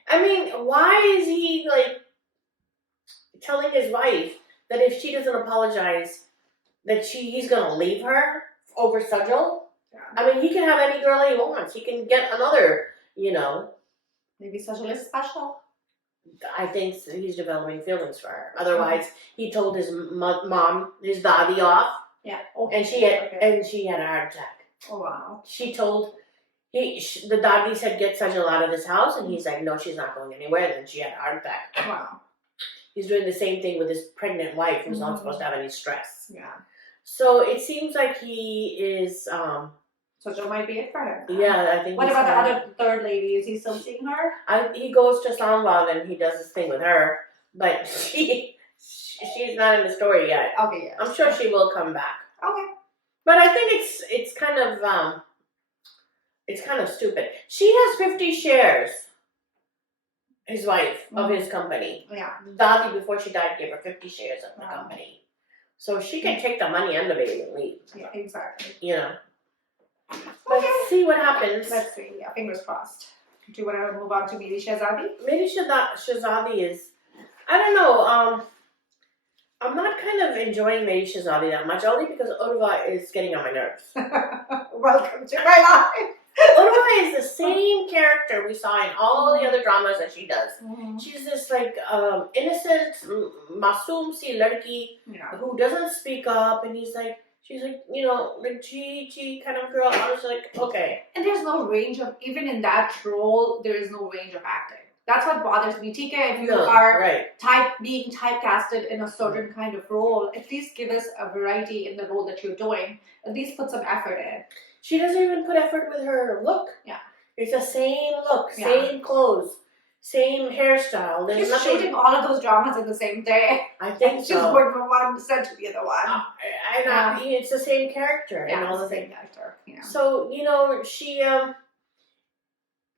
I mean, why is he like telling his wife that if she doesn't apologize, that he's going to leave her over Sizzle? Yeah. I mean, he can have any girl he wants. He can get another, you know. Maybe Sizzle is special. I think he's developing feelings for her. Otherwise, he told his mom, his daddy off. Yeah. And she had a heart attack. Oh wow. She told the daddy said get Sizzle out of this house, and he's like, no, she's not going anywhere. And then she had a heart attack. Wow. He's doing the same thing with his pregnant wife, who's not supposed to have any stress. Yeah. So it seems like he is. Sizzle might be it for him. Yeah, I think. What about the other third lady? Is he still seeing her? He goes to Sambal and he does his thing with her, but she's not in the story yet. Okay, yeah. I'm sure she will come back. Okay. But I think it's kind of stupid. She has 50 shares. His wife of his company. Yeah. Dadi, before she died, gave her 50 shares of the company, so she can take the money and the baby and leave. Yeah, exactly. You know. Let's see what happens. Let's see. Yeah, fingers crossed. Do you want to move on to Meri Shehzadi? Meri Shehzadi is, I don't know, I'm not kind of enjoying Meri Shehzadi that much, only because Urva is getting on my nerves. Welcome to my life. Urva is the same character we saw in all the other dramas that she does. Mm-hmm. She's this like innocent, masoom si ladki who doesn't speak up, and she's like, you know, like Chi kind of girl. I was like, okay. And there's no range of, even in that role, there is no range of acting. That's what bothers me. Tika, if you are being typecasted in a certain kind of role, at least give us a variety in the role that you're doing. At least put some effort in. She doesn't even put effort with her look. Yeah. It's the same look, same clothes, same hairstyle. There's She's shooting all of those dramas in the same day. I think She's going from one set to the other one. It's the same character and all the same character. Yeah. So, you know, she,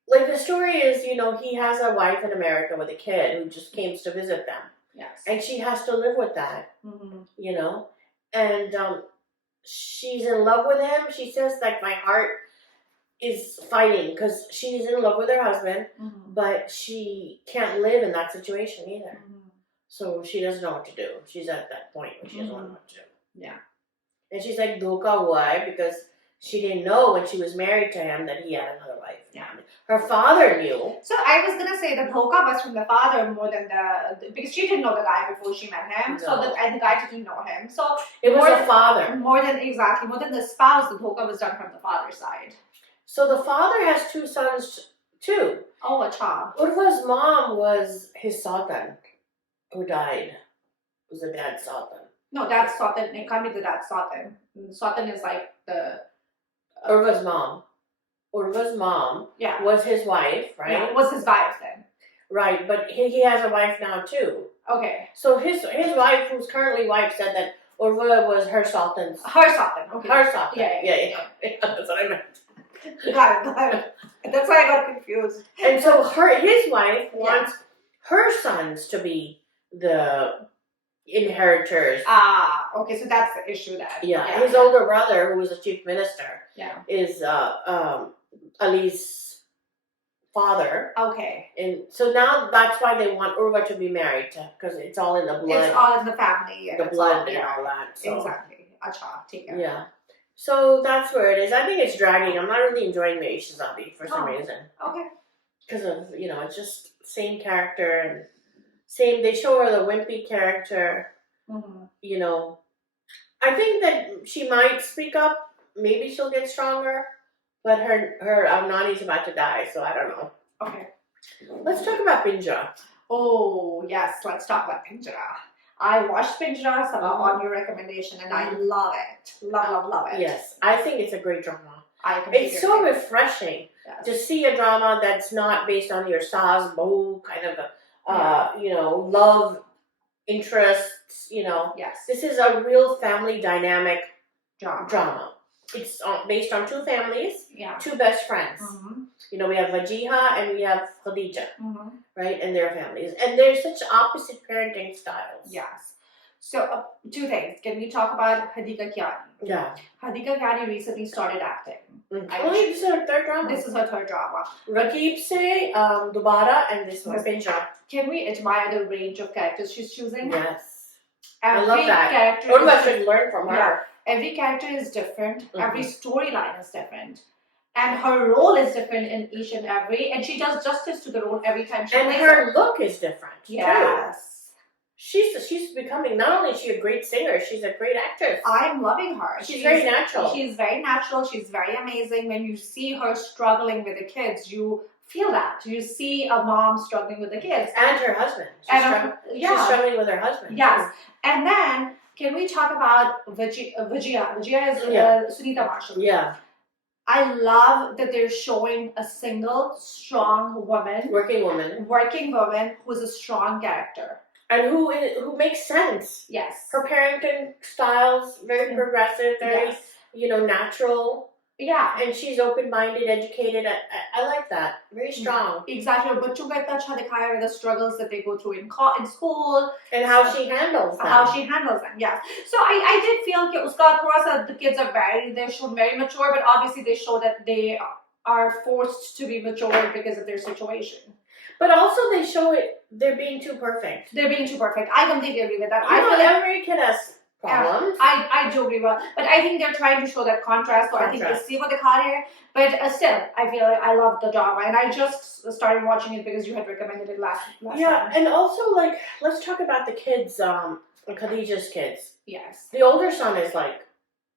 like the story is, you know, he has a wife in America with a kid who just came to visit them. Yes. And she has to live with that, you know, and she's in love with him. She says, like, my heart is fighting because she's in love with her husband, but she can't live in that situation either. So she doesn't know what to do. She's at that point where she doesn't know what to do. Yeah. And she's like, Dhoka hua hai, because she didn't know when she was married to him that he had another wife. Yeah. Her father knew. So I was going to say the dhoka was from the father more than because she didn't know the guy before she met him. No. And the guy didn't know him. So it was the father. More than the spouse, the dhoka was done from the father's side. So the father has 2 sons too. Oh, a child. Urva's mom was his sultan who died. It was the dad's sultan. No, dad's sultan. It can't be the dad's sultan. Sultan is like the... Urva's mom. Urva's mom was his wife, right? Yeah, was his wife then. Right, but he has a wife now too. Okay. So his wife, who's currently wife, said that Urva was her sultan's... Her sultan, okay. Her sultan. Yeah. That's what I meant. Got it. That's why I got confused. And so his wife wants her sons to be the inheritors. Okay, so that's the issue then. Yeah, his older brother, who was a chief minister, is Ali's father. Okay. And so now that's why they want Urva to be married to, because it's all in the blood. It's all in the family. The blood and all that. So. Exactly. Acha, take care. Yeah. So that's where it is. I think it's dragging. I'm not really enjoying Meri Shehzadi for some reason. Okay. Because of, you know, it's just same character and same, they show her the wimpy character. You know, I think that she might speak up. Maybe she'll get stronger. But her Nani's about to die, so I don't know. Okay. Let's talk about Pinjra. Oh, yes. Let's talk about Pinjra. I watched Pinjra on your recommendation, and I love it. Love it. Yes, I think it's a great drama. It's so refreshing to see a drama that's not based on your Saz Bohu kind of, you know, love interests. You know, this is a real family dynamic drama. It's based on 2 families, 2 best friends. You know, we have Vajiha and we have Khadija, right? And their families. And they're such opposite parenting styles. Yes. So, two things. Can we talk about Hadika Kiani? Yeah. Hadika Kiani recently started acting. This is her third drama. This is her third drama. Rakib Se, Dubara, and this one, Pinjra. Can we admire the range of characters she's choosing? Yes. Every I love that. Character What I should learn from her. Yeah. Every character is different. Every storyline is different. And her role is different in each and every. And she does justice to the role every time she plays her look is different. Yes. Too. She's becoming, not only is she a great singer, she's a great actress. I'm loving her. She's very natural. She's very natural. She's very amazing. When you see her struggling with the kids, you feel that. You see a mom struggling with the kids. And her husband. She's struggling with her husband. Yes. And then, can we talk about Vijaya? Vijaya is Sunita Marshall. Yeah. I love that they're showing a single, strong woman. Working woman Who's a strong character. And who makes sense. Yes. Her parenting style's very progressive, very, natural. Yeah. And she's open-minded, educated. I like that. Very strong. Exactly. बच्चों का इतना अच्छा दिखाया है the struggles that they go through in school. And how she handles them. Yes. So I did feel that उसका थोड़ा सा the kids are they're shown very mature, but obviously they show that they are forced to be mature because of their situation. But also they show they're being too perfect. I completely agree with that. I feel like every kid has problems. I do agree with that. But I think they're trying to show that contrast. So I think they see what they caught here. But still, I feel like I love the drama. And I just started watching it because you had recommended it last time. And also, let's talk about the kids, Khadijah's kids. Yes. The older son is,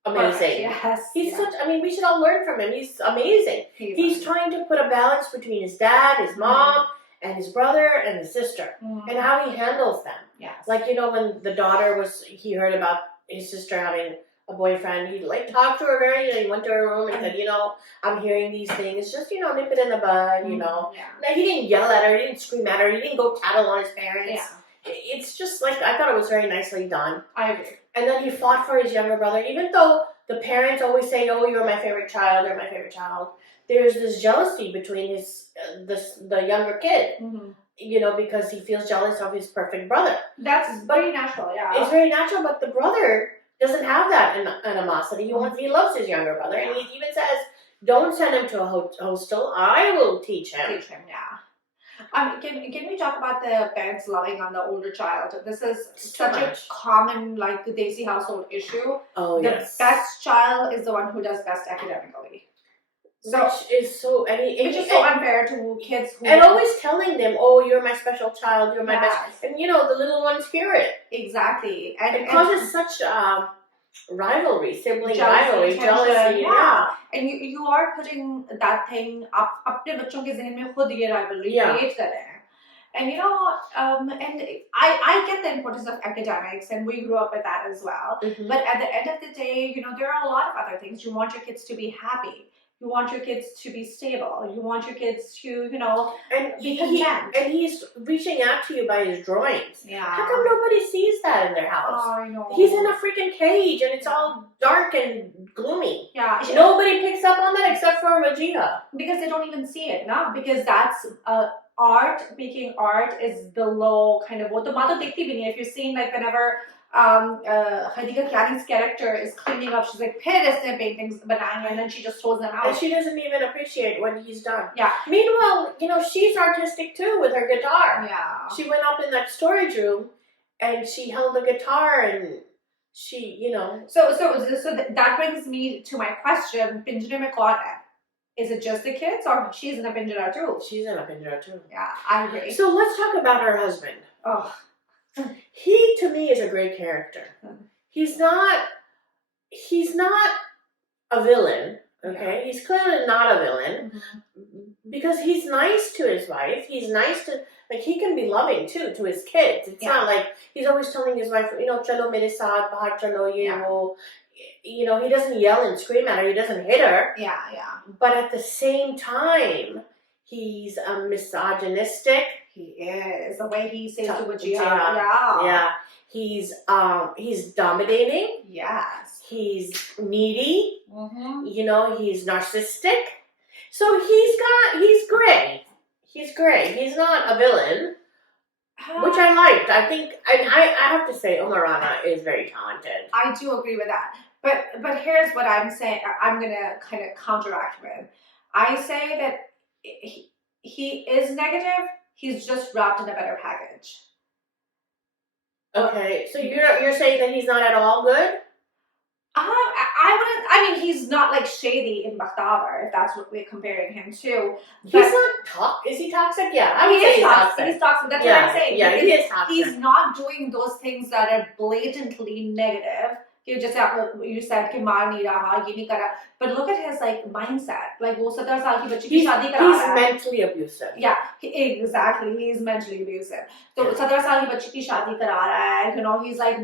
amazing. Yes. He's we should all learn from him. He's amazing. He's trying to put a balance between his dad, his mom, and his brother and his sister, and how he handles them. Yes. When the daughter he heard about his sister having a boyfriend, he talked to her he went to her room and said, I'm hearing these things, just, nip it in the bud, Yeah. He didn't yell at her, he didn't scream at her, he didn't go tattle on his parents. Yeah. It's just I thought it was very nicely done. I agree. And then he fought for his younger brother, even though the parents always say, oh, you're my favorite child, there's this jealousy between the younger kid, because he feels jealous of his perfect brother. That's very natural, yeah. It's very natural, but the brother doesn't have that animosity. He loves his younger brother, and he even says, don't send him to a hostel, I will teach him. Can we talk about the parents loving on the older child? This is such a common, the Desi household issue. Oh, the best child is the one who does best academically. Which is so unfair to kids who... And always telling them, oh, you're my special child, you're my best... And, the little ones hear it. Exactly. And it causes such rivalry, sibling jealousy. Yeah. And you are putting that thing up अपने बच्चों के ज़हन में खुद ये rivalry create कर रहे हैं. And and I get the importance of academics, and we grew up with that as well. But at the end of the day, there are a lot of other things. You want your kids to be happy. You want your kids to be stable. You want your kids to, be content. And he's reaching out to you by his drawings. Yeah. How come nobody sees that in their house? Oh, I know. He's in a freaking cage, and it's all dark and gloomy. Yeah. Nobody picks up on that except for Rajiha. Because they don't even see it, no? Because that's art. Making art is the low kind of... What the mother dikhti bhi nahi. If you're seeing, whenever... Hadika Kiani's character is cleaning up. She's like, "Phir isne paintings banai," and then she just throws them out. And she doesn't even appreciate what he's done. Yeah. Meanwhile, she's artistic too with her guitar. Yeah. She went up in that storage room, and she held the guitar, and she, So that brings me to my question: Pinjra mein kaun hai? Is it just the kids, or she's in a pinjra too? She's in a pinjra too. Yeah, I agree. So let's talk about her husband. Oh. He, to me, is a great character. He's not a villain, okay? Yeah. He's clearly not a villain, because he's nice to his wife. He's nice to, he can be loving, too, to his kids. It's not like he's always telling his wife, chalo mere saath, bahar chalo, ye wo. He doesn't yell and scream at her. He doesn't hit her. Yeah. But at the same time, he's misogynistic. He is. The way he says to Vijaya. Yeah. He's dominating. Yes. He's needy. He's narcissistic. So he's gray. He's not a villain. which I liked. I think, and I have to say, Umarana is very talented. I do agree with that. But here's what I'm saying. I'm gonna kind of counteract with. I say that he is negative. He's just wrapped in a better package. Okay, so you're saying that he's not at all good? I wouldn't. I mean, he's not like shady in Bakhtawar, if that's what we're comparing him to. He's not Is he toxic? Yeah, I would say he's toxic. He's toxic. That's what I'm saying. Yeah, he is toxic. He's not doing those things that are blatantly negative. You just you said कि मार नहीं रहा, ये नहीं करा. But look at his like mindset. Like वो 17 साल की बच्ची की शादी करा रहा है. He's mentally abusive. Yeah, exactly. He's mentally abusive. So 17 साल की बच्ची की शादी करा रहा है. You know, he's like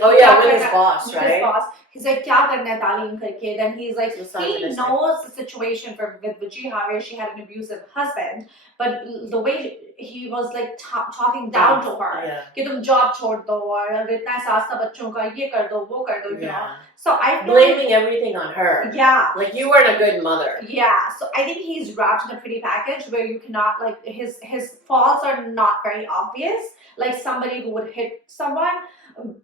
oh yeah, with his boss, right? His boss. He's like क्या करना है तालीम करके. Then he's like he knows the situation with Vijay where she had an abusive husband, but the way he was like talking down to her कि तुम job छोड़ दो और इतना एहसास था बच्चों का ये कर दो वो कर दो. You know. So I feel blaming everything on her. Yeah. Like you weren't a good mother. Yeah. So I think he's wrapped in a pretty package where you cannot like his faults are not very obvious. Like somebody who would hit someone,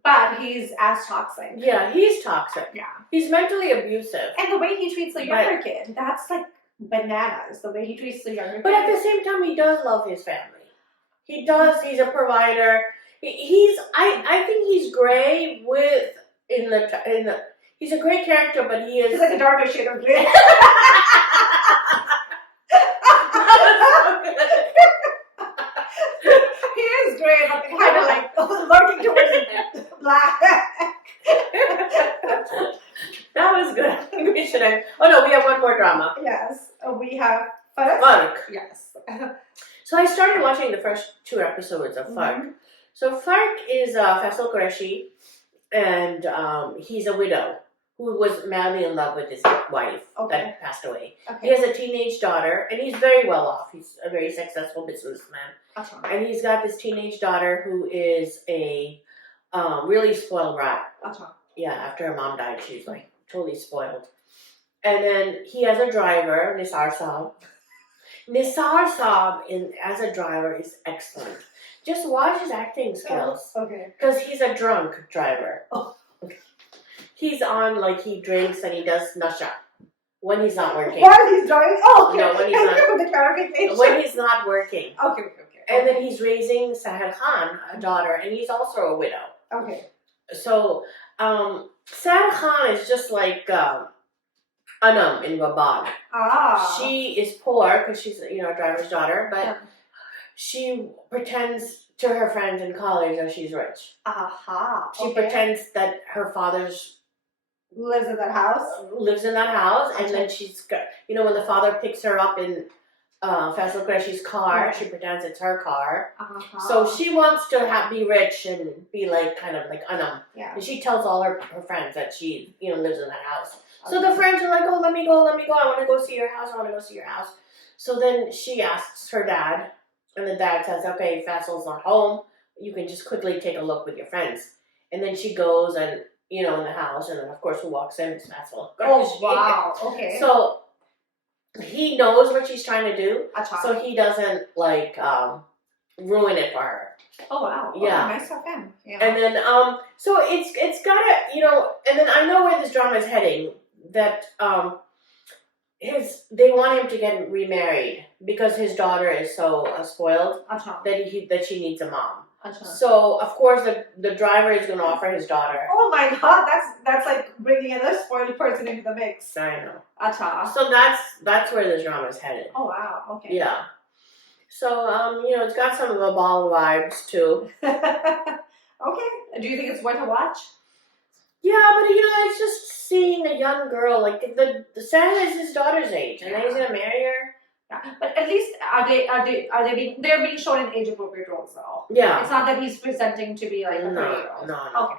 but he's as toxic. Yeah, he's toxic. Yeah. He's mentally abusive. And the way he treats the younger kid, that's like bananas. The way he treats the younger kid. But at the same time, he does love his family. He does. He's a provider. I think he's gray with in the. He's a great character, but he is. He's like a darker shade of gray. He is gray, but kind of like lurking towards black. That was good. We should have. Oh no, we have one more drama. Yes, we have Farq. Farq. Yes. So I started watching the first 2 episodes of Farq. Mm-hmm. So Farq is Faisal Qureshi, and he's a widow who was madly in love with his wife that passed away. Okay. He has a teenage daughter, and he's very well off. He's a very successful businessman. And he's got this teenage daughter who is a really spoiled brat. Yeah, after her mom died, she's like totally spoiled. And then he has a driver, Nisar Saab. Nisar Saab as a driver is excellent. Just watch his acting skills. Okay. Because he's a drunk driver. Oh. He's on, like, he drinks and he does nasha when he's not working. While he's driving? Oh, okay. No, when he's Thank not. you for the clarification. When he's not working. Okay. And then he's raising Sahar Khan, a daughter, and he's also a widow. Okay. So, Sahar Khan is just like Anam in Wabaal. She is poor because she's, a driver's daughter, but she pretends to her friends in college that she's rich. She pretends that her father's lives in that house. And then she's got, when the father picks her up in Faisal Qureshi's car, she pretends it's her car. So she wants to be rich and be like kind of like Anam. Yeah. And she tells all her friends that she lives in that house. So the friends are like, oh, let me go. I want to go see your house. So then she asks her dad, and the dad says, okay, Faisal's not home. You can just quickly take a look with your friends. And then she goes and, in the house, and then of course who walks in is Faisal. Oh, wow. Okay. So he knows what she's trying to do. So he doesn't ruin it for her. Oh wow. Yeah. Nice of him. Yeah. And then so it's gotta, and then I know where this drama is heading, that they want him to get remarried because his daughter is so spoiled that she needs a mom. So of course the driver is going to offer his daughter. Oh my God, that's like bringing another spoiled person into the mix. I know. So that's where this drama is headed. Oh wow. Okay. Yeah. So it's got some of the ball vibes too. Okay. Do you think it's worth a watch? Yeah, but it's just seeing a young girl, like the Sam is his daughter's age, and then he's gonna marry her. Yeah, but at least they're being shown in age appropriate roles though. Yeah, it's not that he's presenting to be like a 30-year-old. No.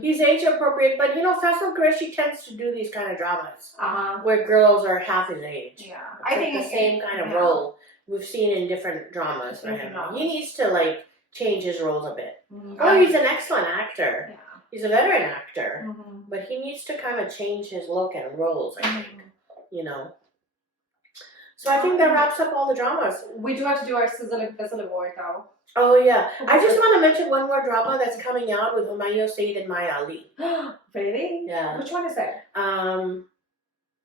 He's age appropriate, but Faisal Qureshi tends to do these kind of dramas where girls are half his age. Yeah, I think the same kind of role we've seen in different dramas for him. He needs to change his roles a bit. Oh, he's an excellent actor. Yeah. He's a veteran actor, but he needs to kind of change his look and roles, I think, So I think that wraps up all the dramas. We do have to do our Sizzle and Fizzle award though. Oh yeah. I just want to mention one more drama that's coming out with Humayun Saeed and Maya Ali. Really? Yeah. Which one is it?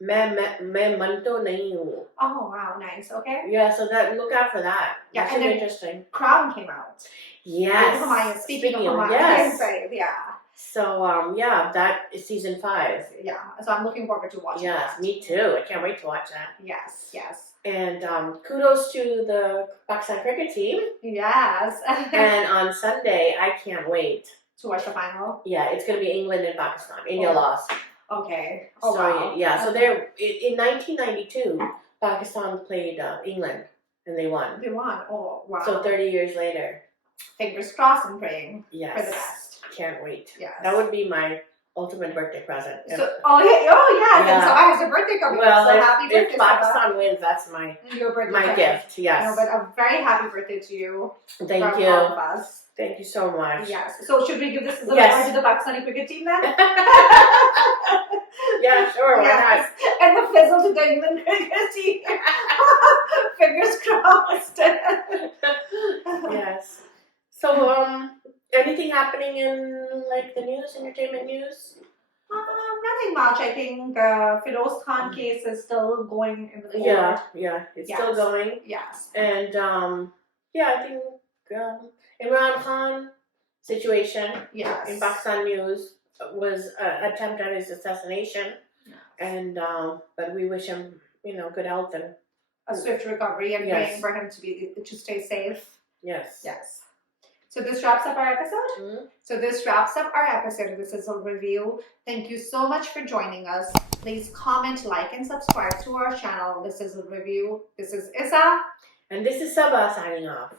मैं मन तो नहीं हूँ. Oh wow, nice. Okay. Yeah, so that look out for that. Yeah, that and should be then interesting. Crown came out. Yes. Speaking of Humayun, yes. Yeah. So yeah, that is season 5. Yeah. So I'm looking forward to watching. Yes, that. me too. I can't wait to watch that. Yes. Yes. And kudos to the Pakistan cricket team. Yes. And on Sunday, I can't wait to watch the final. Yeah, it's going to be England and Pakistan. India lost. Okay. Oh, so wow. yeah, so they're in 1992. Pakistan played England and they won. They won. Oh wow. So 30 years later. Fingers crossed and praying yes. for the best. Can't wait. Yes. That would be my ultimate birthday present. So, yeah. And so I have a birthday coming well, up. So happy birthday. If Pakistan wins, that's your birthday my gift. Yes. No, but a very happy birthday to you. Thank you. All of us. Thank you so much. Yes. So should we give this award to the Pakistani cricket team then? Yeah, sure. Yes. And the fizzle to the England cricket team. Fingers crossed. Yes. So, anything happening in like the news, entertainment news? Nothing much. I think Firoz Khan case is still going in the court. Yeah, it's still going. Yes. And I think Imran Khan situation in Pakistan news was an attempt at his assassination, and but we wish him good health and a swift recovery and praying for him to stay safe. Yes. So this wraps up our episode. Mm-hmm. So this wraps up our episode of the Sizzle Review. Thank you so much for joining us. Please comment, like, and subscribe to our channel, The Sizzle Review. This is Issa. And this is Sabah signing off.